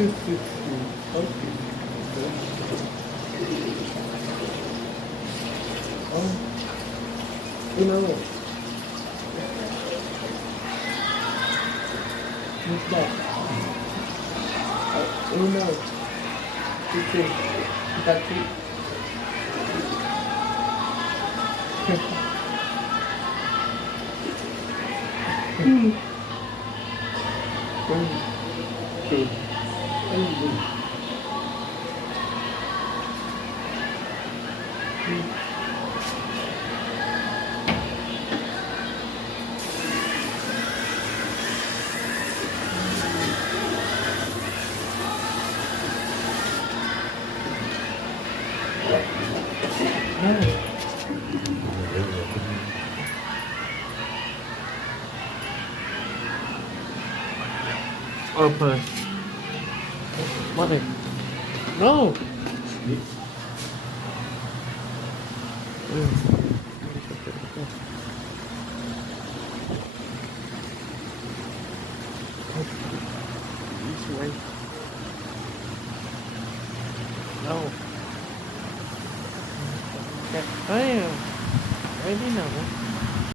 Okay. Oh, you know, who's that? You know, it's that's it. Good. Open. Money. No. This way. No. Okay. Hey, ready now.